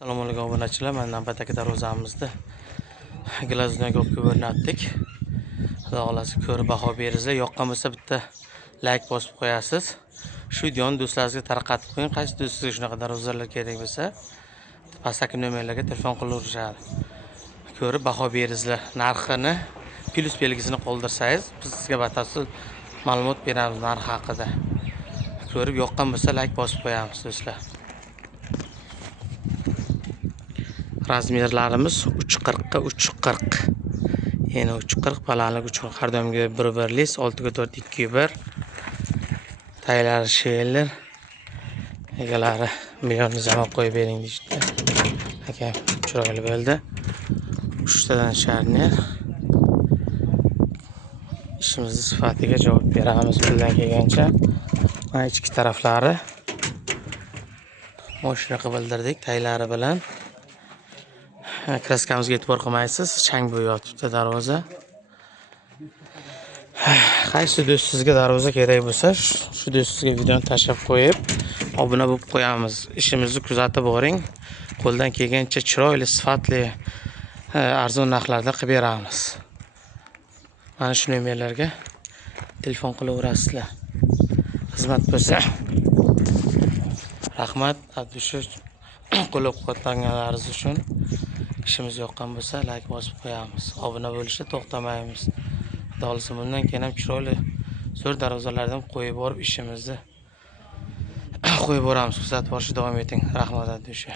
Assalomu alaykum obunachilar. Mana navbatdagi darvozamizda glazurni ko'p o'rnatdik. Xudo xolasi ko'rib baho beringizlar. Yoqqan bo'lsa bitta like bosib qo'yasiz. Shu videoni do'stlaringizga tarqatib qo'ying. Qaysi do'stingizga shunaqa darvozalar kerak bo'lsa, pastdagi nomerlarga telefon qilaverishadi. Ko'rib baho beringizlar. Narxini, plus belgisini qoldirsangiz, biz sizga batafsil ma'lumot beramiz narx haqida. Ko'rib yoqqan bo'lsa like bosib qo'yamiz do'stlar. Razmerlarimiz 340 ga 340. Yine 340 balandlik uchun qardamga 1/1lis, 6 ga 4 2/1. Taylar sheller. Egalari millionni zamon qo'yib bering deydi. Aka, chiroyli bo'ldi. 3 tadan sharner. İşimizni sifatiga javob beramiz qo'ldan kelgancha. Mana ichki taraflari mashina qilib bildirdik taylari bilan. Kraskamizga e'tibor qilmaysiz, chang bo'yotibdi darvoza. Qaysi do'stingizga darvoza kerak bo'lsa, shu do'stingizga videoni tashlab qo'yib, obuna bo'lib qo'yamiz. Ishimizni kuzatib boring. Qo'ldan kelgancha chiroyli, sifatli, arzon narxlarda qilib beramiz. Mana shu nomerlarga telefon qilaverasizlar. Xizmat bo'lsa rahmat, Abdusha qo'llab-quvvatlaganlaringiz uchun. İşimiz yoqqan bo'lsa like bosib qo'yamiz. Obuna bo'lishda to'xtamaymiz. Xudo xolasa bundan keyin ham chiroyli zo'r darvozalardan qo'yib borib ishimizni qo'yib boramiz. Kuzatib borishda davom eting. Rahmat Abdusha.